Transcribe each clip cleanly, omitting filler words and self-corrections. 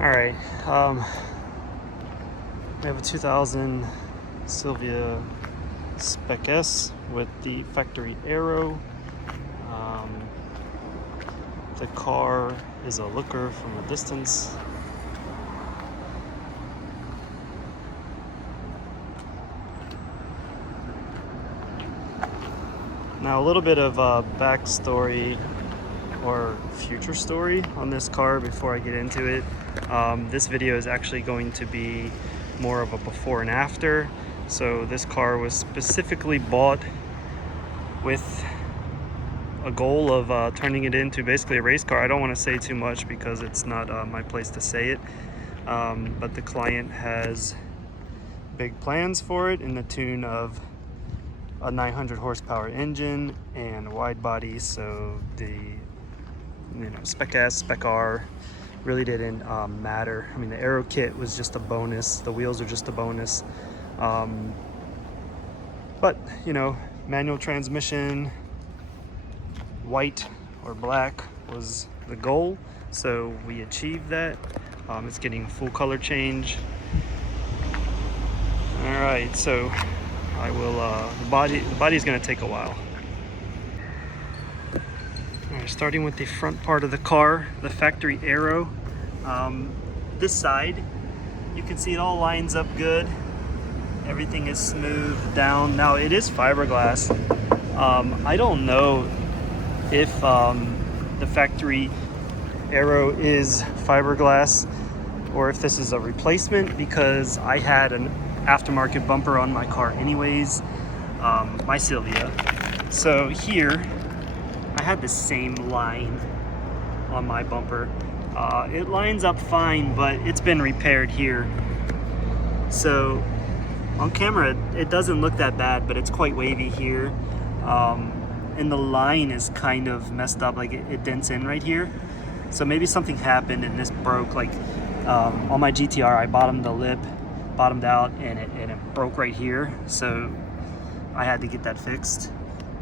All right, we have a 2000 Silvia Spec S with the factory aero. The car is a looker from a distance. Now a little bit of backstory or future story on this car before I get into it. This video is actually going to be more of a before and after. So this car was specifically bought with a goal of turning it into basically a race car. I don't want to say too much because it's not my place to say it, but the client has big plans for it in the tune of a 900 horsepower engine and wide body. So the Spec S, Spec R really didn't matter. I mean, the aero kit was just a bonus. The wheels are just a bonus. But manual transmission, white or black was the goal. So we achieved that. It's getting a full color change. All right, so I will, the body's gonna take a while. All right, starting with the front part of the car, the factory aero. This side, you can see it all lines up good. Everything is smoothed down. Now it is fiberglass. I don't know if the factory aero is fiberglass or if this is a replacement, because I had an aftermarket bumper on my car anyways, my Silvia. So here I had the same line on my bumper. It lines up fine, but it's been repaired here. So on camera it doesn't look that bad, but it's quite wavy here. And the line is kind of messed up, like it dents in right here. So maybe something happened and this broke. Like on my GTR, I bottomed the lip, bottomed out, and it broke right here. So I had to get that fixed.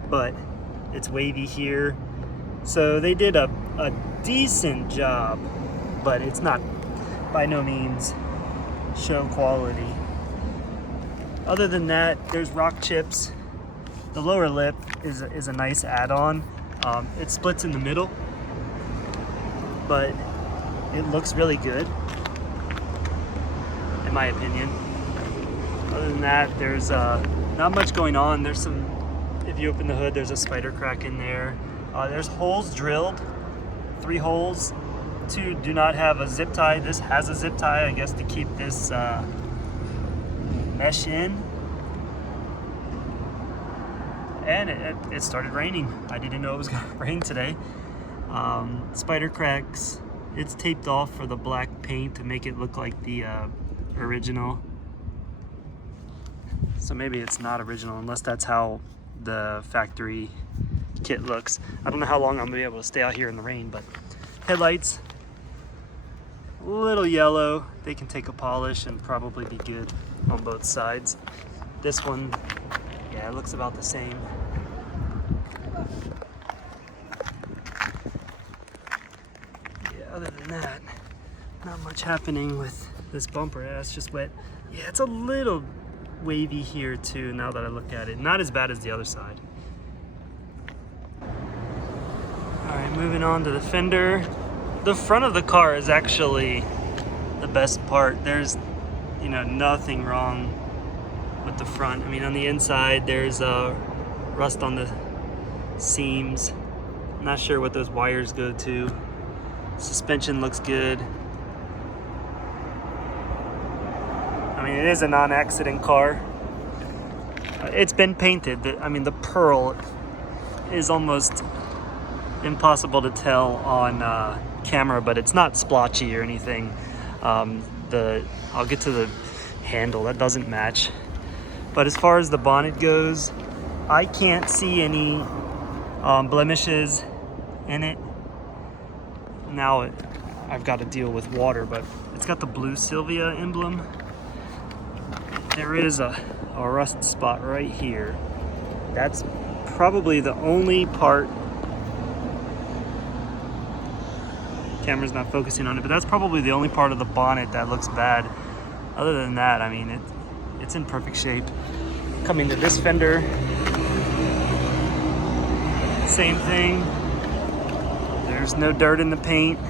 But it's wavy here. So they did a decent job, but it's not by no means show quality. Other than that, there's rock chips. The lower lip is a nice add-on. It splits in the middle, but it looks really good, in my opinion. Other than that, there's not much going on. There's some, if you open the hood, there's a spider crack in there. There's holes drilled, 3 holes. 2 do not have a zip tie. This has a zip tie, I guess, to keep this mesh in. And it started raining. I didn't know it was gonna rain today. Spider cracks. It's taped off for the black paint to make it look like the original. So maybe it's not original, unless that's how the factory kit looks. I don't know how long I'm gonna be able to stay out here in the rain, but headlights, a little yellow. They can take a polish and probably be good on both sides. This one, yeah, it looks about the same. Yeah, other than that, not much happening with this bumper. Yeah, it's just wet. Yeah, it's a little wavy here too, now that I look at it. Not as bad as the other side. All right, moving on to the fender. The front of the car is actually the best part. There's, nothing wrong with the front. I mean, on the inside, there's rust on the seams. I'm not sure what those wires go to. Suspension looks good. I mean, it is a non-accident car. It's been painted. I mean, the pearl is almost impossible to tell on camera, but it's not splotchy or anything. I'll get to the handle, that doesn't match. But as far as the bonnet goes, I can't see any blemishes in it. Now I've got to deal with water, but it's got the blue Silvia emblem. There is a rust spot right here. That's probably the only part camera's not focusing on it, but that's probably the only part of the bonnet that looks bad. Other than that, I mean, it's in perfect shape. Coming to this fender, same thing. There's no dirt in the paint.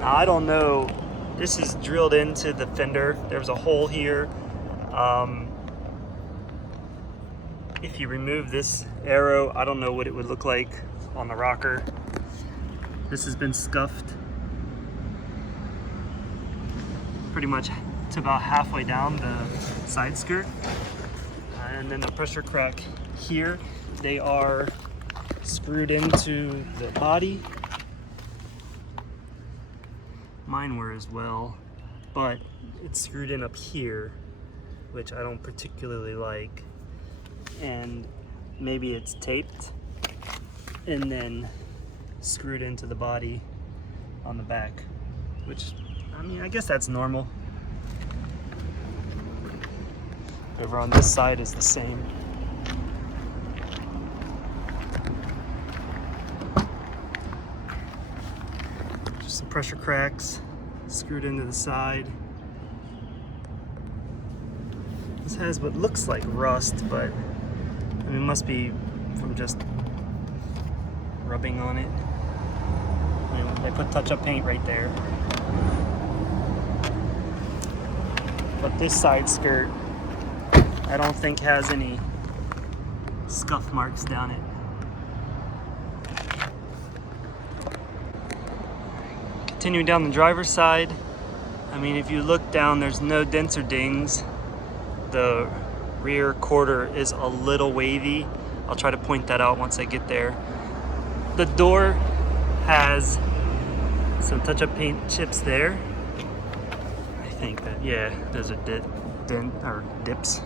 Now, I don't know, this is drilled into the fender. There's a hole here. If you remove this aero, I don't know what it would look like on the rocker. This has been scuffed pretty much to about halfway down the side skirt. And then the pressure crack here, they are screwed into the body. Mine were as well, but it's screwed in up here, which I don't particularly like. And maybe it's taped and then screwed into the body on the back, which, I mean, I guess that's normal. Over on this side is the same. Just some pressure cracks screwed into the side. This has what looks like rust, but I mean, it must be from just rubbing on it. I mean, they put touch-up paint right there. But this side skirt, I don't think has any scuff marks down it. Continuing down the driver's side, I mean, if you look down, there's no dents or dings. The rear quarter is a little wavy. I'll try to point that out once I get there. The door has some touch-up paint chips there. I think that, yeah, those are dips.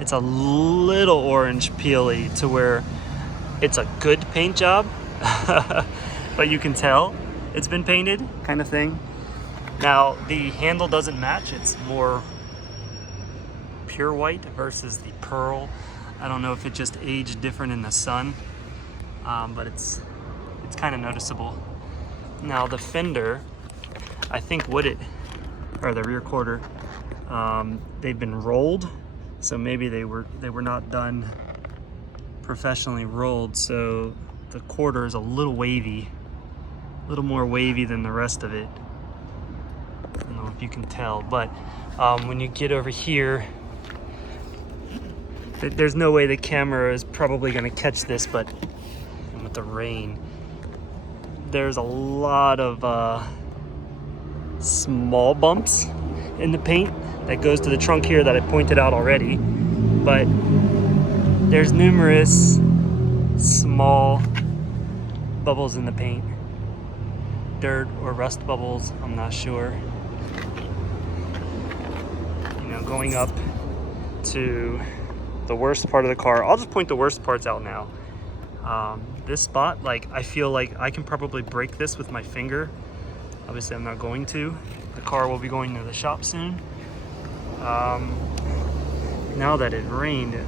It's a little orange peely to where it's a good paint job, but you can tell it's been painted, kind of thing. Now, the handle doesn't match. It's more pure white versus the pearl. I don't know if it just aged different in the sun, but it's kind of noticeable. Now, the fender, I think the rear quarter, they've been rolled, so maybe they were not done professionally rolled, so the quarter is a little wavy, a little more wavy than the rest of it. I don't know if you can tell, but when you get over here, there's no way the camera is probably going to catch this, but with the rain, there's a lot of small bumps in the paint that goes to the trunk here that I pointed out already, but there's numerous small bubbles in the paint. Dirt or rust bubbles, I'm not sure. You know, going up to the worst part of the car, I'll just point the worst parts out now. This spot, like, I feel like I can probably break this with my finger. Obviously I'm not going to. The car will be going to the shop soon. Now that it rained,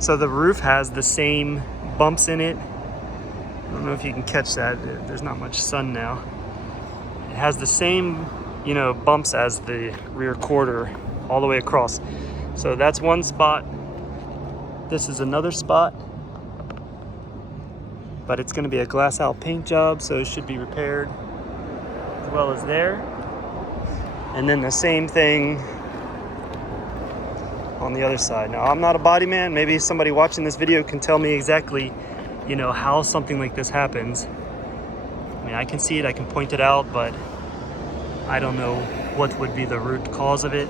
so the roof has the same bumps in it. I don't know if you can catch that. There's not much sun now. It has the same, you know, bumps as the rear quarter all the way across. So that's one spot. This is another spot, but it's going to be a glass out paint job, so it should be repaired as well as there. And then the same thing on the other side. Now, I'm not a body man. Maybe somebody watching this video can tell me exactly, you know, how something like this happens. I mean, I can see it, I can point it out, but I don't know what would be the root cause of it.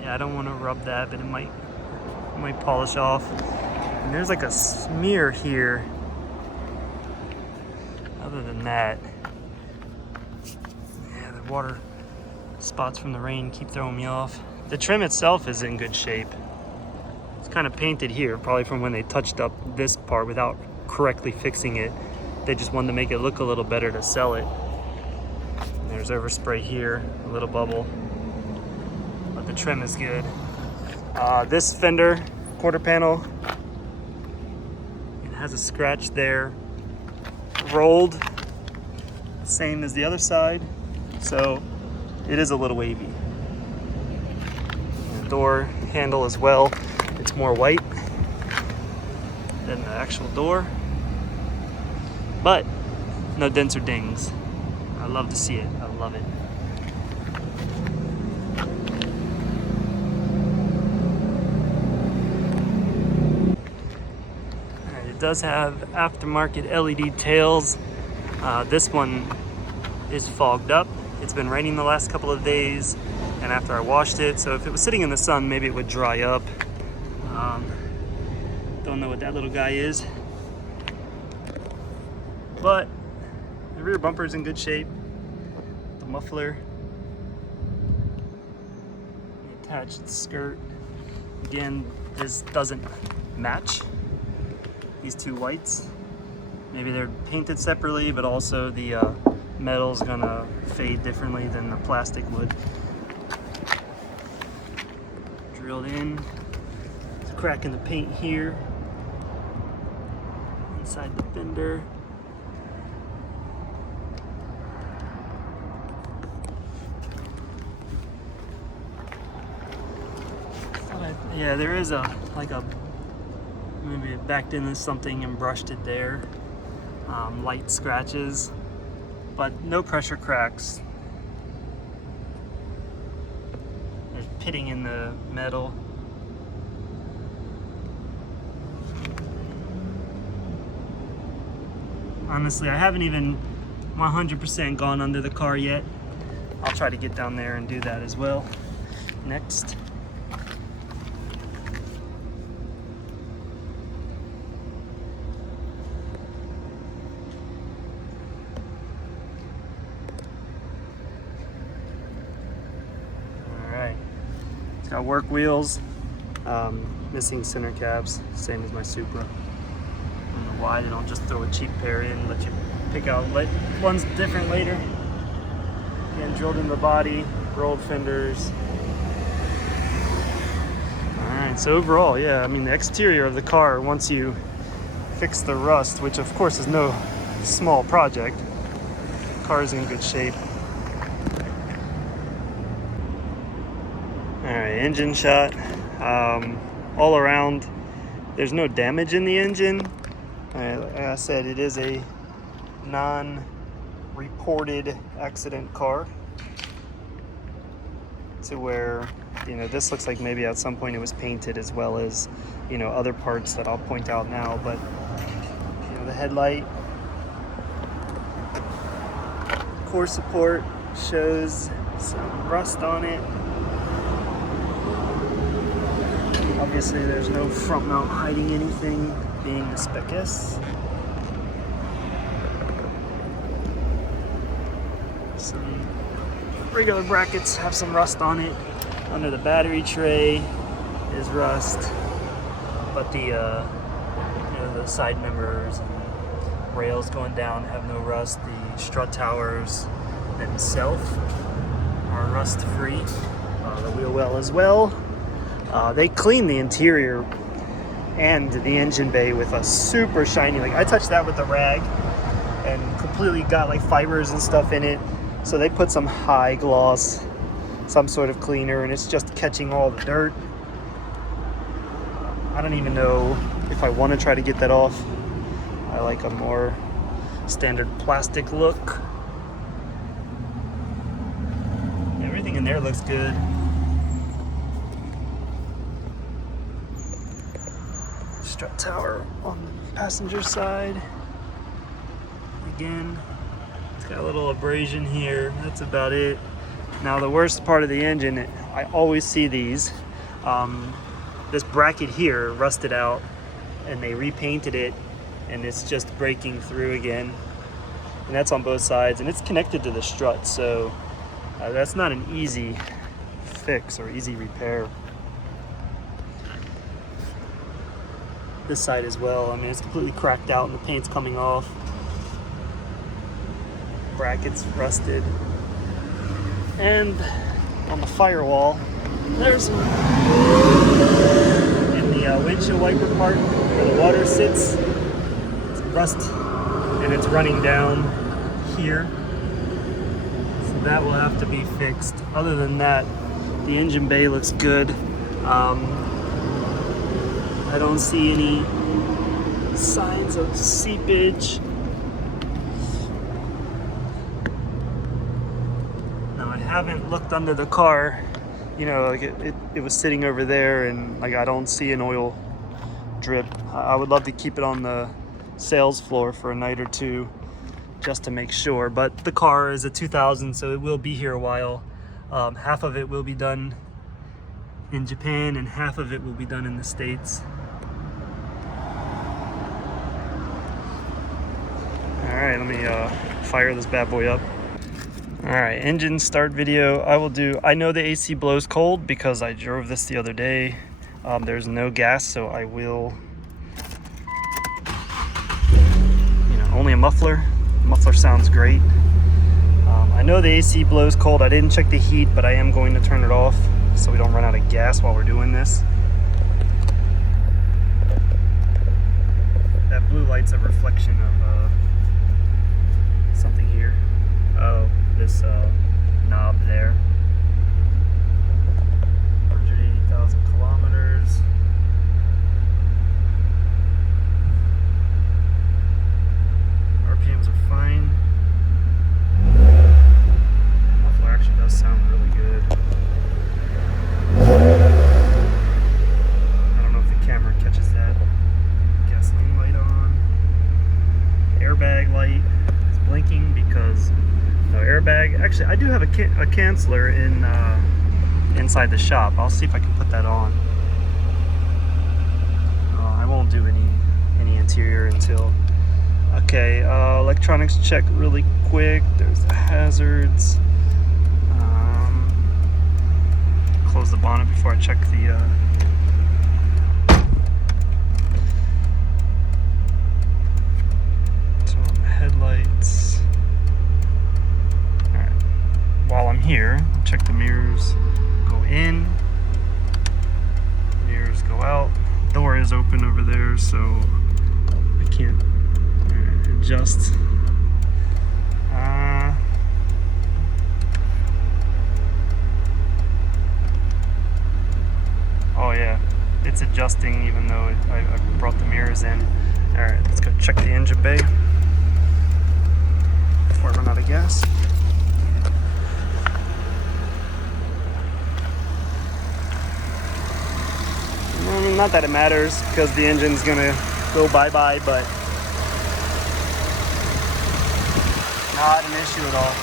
Yeah, I don't want to rub that, but it might polish off. And there's like a smear here. Other than that, yeah, the water spots from the rain keep throwing me off. The trim itself is in good shape. It's kind of painted here, probably from when they touched up this part without correctly fixing it. They just wanted to make it look a little better to sell it. And there's overspray here, a little bubble. but the trim is good. This fender, quarter panel, it has a scratch there, rolled, same as the other side, so it is a little wavy. And the door handle as well, it's more white than the actual door, but no dents or dings. I love to see it. I love it. Alright, it does have aftermarket LED tails. This one is fogged up. It's been raining the last couple of days, and after I washed it, so if it was sitting in the sun, maybe it would dry up. Don't know what that little guy is, but the rear bumper is in good shape. The muffler, the attached skirt. Again, this doesn't match these two whites. Maybe they're painted separately, but also the metal's gonna fade differently than the plastic would. Drilled in. There's a crack in the paint here. Inside the fender. Yeah, there is maybe it backed into something and brushed it there. Light scratches, but no pressure cracks. There's pitting in the metal. Honestly, I haven't even 100% gone under the car yet. I'll try to get down there and do that as well next. Alright, it's got work wheels, missing center caps, same as my Supra. I don't know why they don't just throw a cheap pair in, let you pick out one's different later. Again, drilled in the body, rolled fenders. Alright, so overall, yeah, I mean the exterior of the car, once you fix the rust, which of course is no small project, the car is in good shape. Alright, engine shot. All around, there's no damage in the engine. Like I said, it is a non-reported accident car, to where, you know, this looks like maybe at some point it was painted, as well as, you know, other parts that I'll point out now. But, you know, the headlight core support shows some rust on it. Obviously there's no front mount hiding anything, being the Spec S. Some regular brackets have some rust on it. Under the battery tray is rust, but the you know, the side members and rails going down have no rust. The strut towers themselves are rust free. The wheel well as well. They clean the interior and the engine bay with a super shiny, like I touched that with a rag and completely got like fibers and stuff in it. So they put some high gloss, some sort of cleaner, and it's just catching all the dirt. I don't even know if I want to try to get that off. I like a more standard plastic look. Everything in there looks good. Strut tower on the passenger side. Again, it's got a little abrasion here. That's about it. Now the worst part of the engine, I always see these. This bracket here rusted out, and they repainted it, and it's just breaking through again. And that's on both sides, and it's connected to the strut, so that's not an easy fix or easy repair. This side as well, I mean, it's completely cracked out and the paint's coming off. Brackets rusted. And on the firewall, There's in the windshield wiper part where the water sits, it's rust and it's running down here. So that will have to be fixed. Other than that, the engine bay looks good. I don't see any signs of seepage. Now I haven't looked under the car. You know, like it was sitting over there, and like I don't see an oil drip. I would love to keep it on the sales floor for a night or two just to make sure, but the car is a 2000, so it will be here a while. Half of it will be done in Japan and half of it will be done in the States. All right, let me fire this bad boy up. All right, engine start video. I know the AC blows cold because I drove this the other day. There's no gas, so I will, only a muffler. Muffler sounds great. I know the AC blows cold. I didn't check the heat, but I am going to turn it off so we don't run out of gas while we're doing this. That blue light's a reflection of something here. Oh, this knob there. 180,000 kilometers. RPMs are fine. Muffler actually does sound really good. I don't know if the camera catches that. Gasoline light on. Airbag light is blinking because no airbag. Actually, I do have a canceller in inside the shop. I'll see if I can put that on. I won't do any interior until. Okay, electronics check really quick. There's the hazards. Close the bonnet before I check the headlights. All right. While I'm here, check the mirrors. Go in. Mirrors go out. Door is open over there, so I can't adjust. Oh yeah, it's adjusting even though I brought the mirrors in. All right, let's go check the engine bay before I run out of gas. Not that it matters because the engine's gonna go bye-bye, but not an issue at all.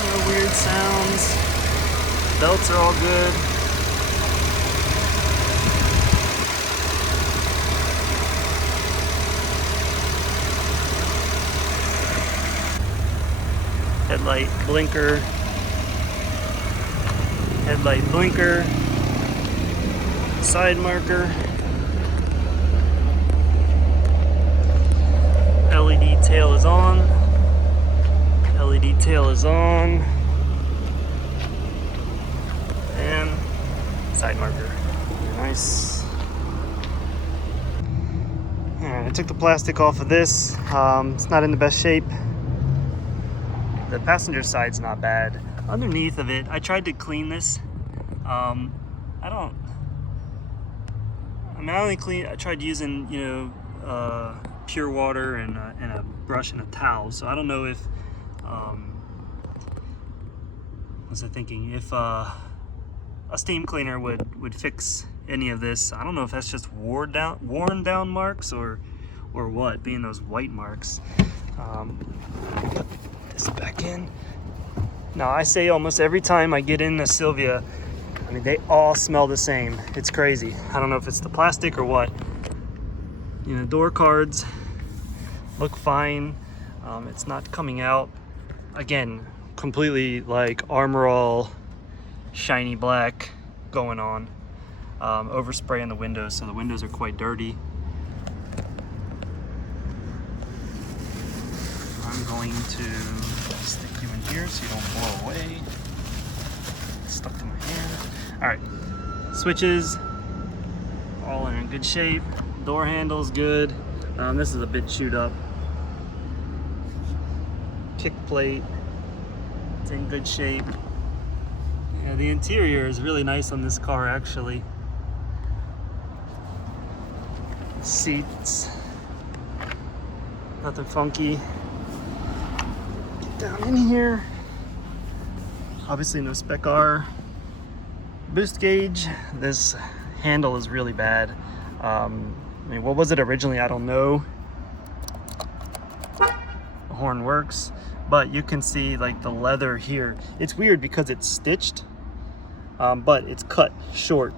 No weird sounds. Belts are all good. Headlight blinker, headlight blinker, side marker, LED tail is on, LED tail is on, and side marker. Nice. Alright, I took the plastic off of this. It's not in the best shape. The passenger side's not bad. Underneath of it, I tried to clean this. I tried using, pure water and a brush and a towel. So I don't know if, what was I thinking? If a steam cleaner would fix any of this. I don't know if that's just worn down marks or what, being those white marks. Put this back in. Now I say almost every time I get in a Silvia, I mean they all smell the same. It's crazy. I don't know if it's the plastic or what. Door cards look fine. It's not coming out. Again, completely like Armor All shiny black going on. Overspray on the windows, so the windows are quite dirty. I'm going to stick you in here so you don't blow away. It's stuck to my hand. All right, switches all are in good shape. Door handle's good. This is a bit chewed up. Kick plate, it's in good shape. Yeah, the interior is really nice on this car actually. Seats, nothing funky. Get down in here. Obviously no Spec R. Boost gauge. This handle is really bad. I mean, what was it originally? I don't know. The horn works, but you can see like the leather here. It's weird because it's stitched, but it's cut short.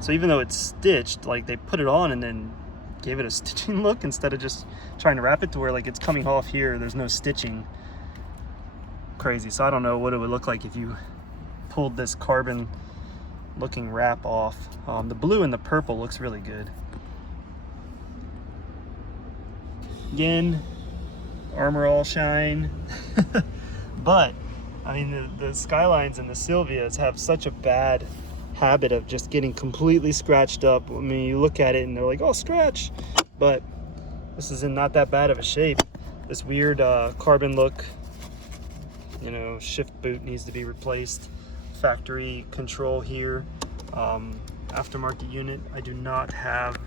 So even though it's stitched, like they put it on and then gave it a stitching look instead of just trying to wrap it to where like it's coming off here. There's no stitching. Crazy. So I don't know what it would look like if you pulled this carbon looking wrap off. The blue and the purple looks really good. Again, armor all shine. But I mean the Skylines and the Silvias have such a bad habit of just getting completely scratched up. I mean, you look at it and they're like, oh, scratch, but this is in not that bad of a shape. This weird carbon look, you know, shift boot needs to be replaced. Factory control here. Aftermarket unit, I do not have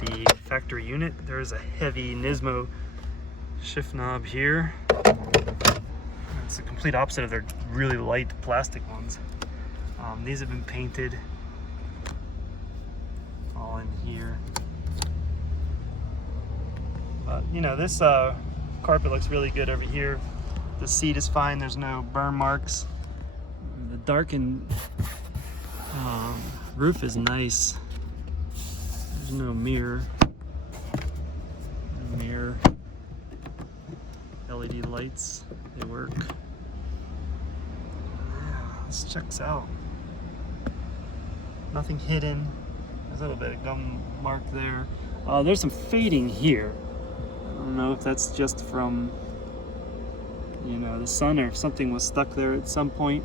the factory unit. There's a heavy Nismo shift knob here. It's the complete opposite of their really light plastic ones. These have been painted all in here. You know, this carpet looks really good over here. The seat is fine, there's no burn marks. The darkened roof is nice. There's no mirror. LED lights, they work. Yeah, this checks out. Nothing hidden. There's a little bit of gum mark there. There's some fading here. I don't know if that's just from, you know, the sun or if something was stuck there at some point.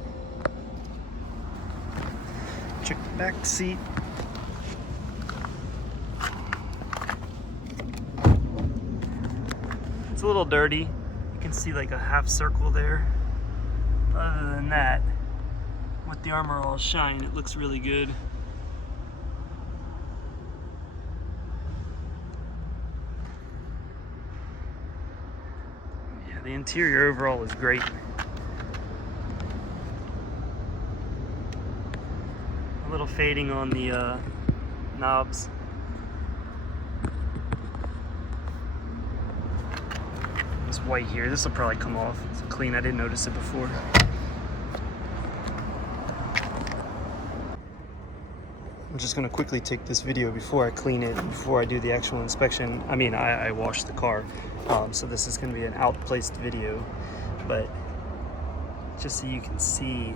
Check the back seat. It's a little dirty. You can see like a half circle there. Other than that, with the armor all shine, it looks really good. Yeah, the interior overall is great. A little fading on the knobs. This white here, this will probably come off. It's clean, I didn't notice it before. I'm just gonna quickly take this video before I clean it, before I do the actual inspection. I mean, I washed the car, so this is gonna be an outplaced video, but just so you can see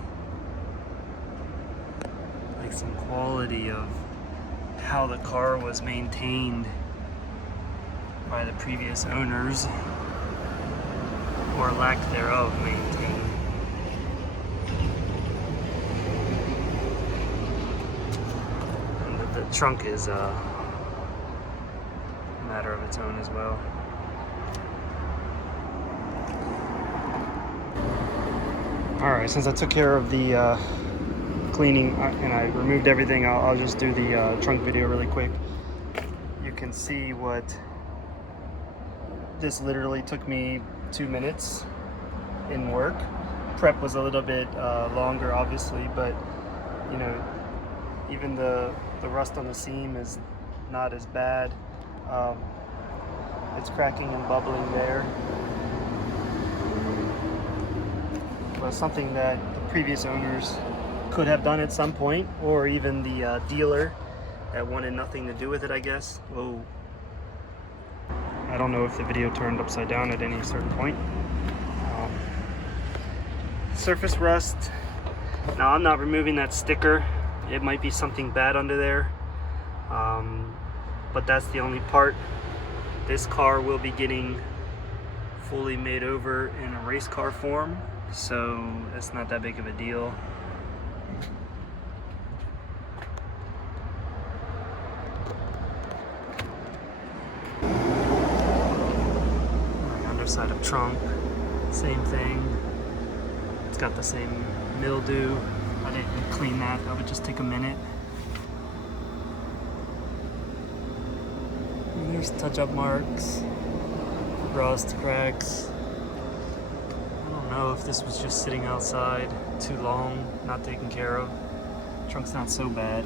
like some quality of how the car was maintained by the previous owners, or lack thereof maintained. And the trunk is a matter of its own as well. Alright, since I took care of the cleaning and I removed everything, I'll just do the trunk video really quick. You can see what this literally took me 2 minutes in work. Prep was a little bit longer obviously, but you know, even the rust on the seam is not as bad. It's cracking and bubbling there, but something that the previous owners could have done at some point, or even the dealer that wanted nothing to do with it, I guess. Whoa. I don't know if the video turned upside down at any certain point. Surface rust, Now I'm not removing that sticker. It might be something bad under there, but that's the only part. This car will be getting fully made over in a race car form, so it's not that big of a deal. Underside of trunk, same thing. It's got the same mildew. I didn't clean that. That would just take a minute. And there's touch-up marks, rust, cracks. I don't know if this was just sitting outside too long, not taken care of. Trunk's not so bad.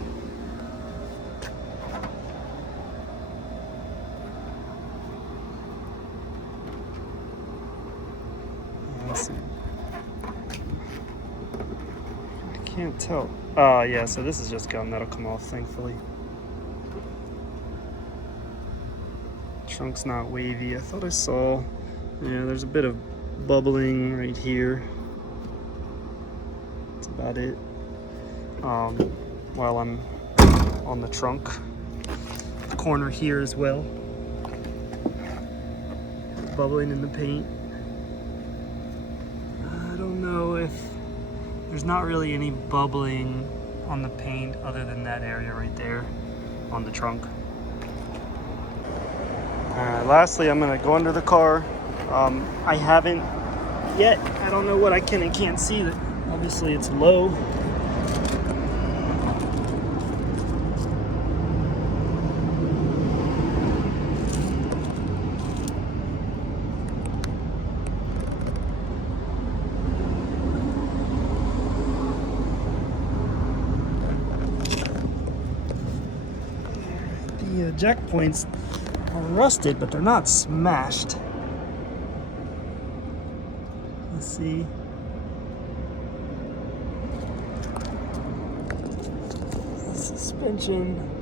Let's see. I can't tell. Yeah, so this is just gum. That'll come off, thankfully. Trunk's not wavy. I thought I saw, yeah, there's a bit of bubbling right here. That's about it. While I'm on the trunk. The corner here as well. Bubbling in the paint. I don't know if there's not really any bubbling on the paint other than that area right there on the trunk. Lastly, I'm gonna go under the car. I haven't yet. I don't know what I can and can't see. That obviously it's low. The jack points are rusted, but they're not smashed. Let's see. The suspension.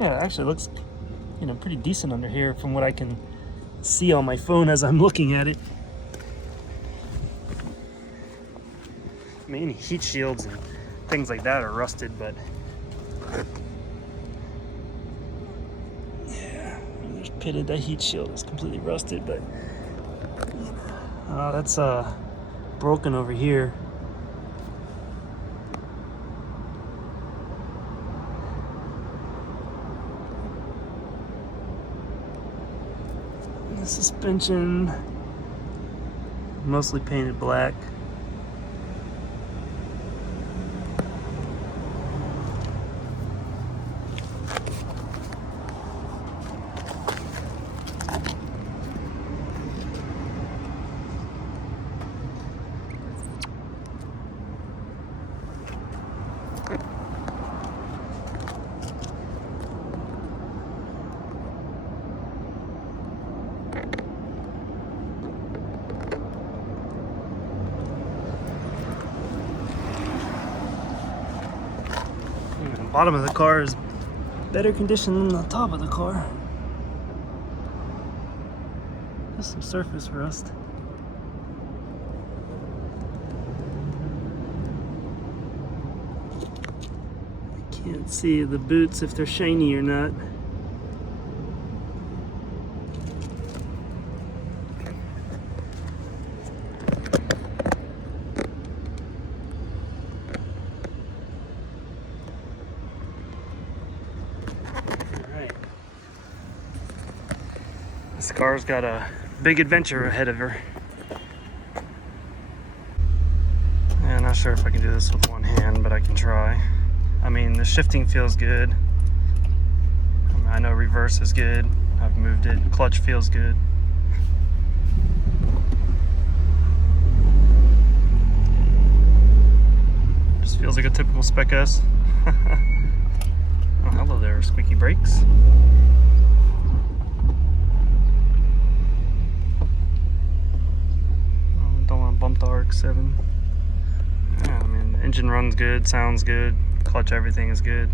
Yeah, it actually looks, pretty decent under here from what I can see on my phone as I'm looking at it. I mean, any heat shields and things like that are rusted, but yeah, there's pitted. That heat shield is completely rusted, but that's broken over here. The suspension, mostly painted black. The bottom of the car is better condition than the top of the car. Just some surface rust. I can't see the boots if they're shiny or not. This car's got a big adventure ahead of her. Yeah, not sure if I can do this with one hand, but I can try. I mean, the shifting feels good. I know reverse is good. I've moved it. Clutch feels good. Just feels like a typical Spec S. Oh, hello there, squeaky brakes. pump the RX-7. Yeah, I mean, the engine runs good, sounds good, clutch, everything is good.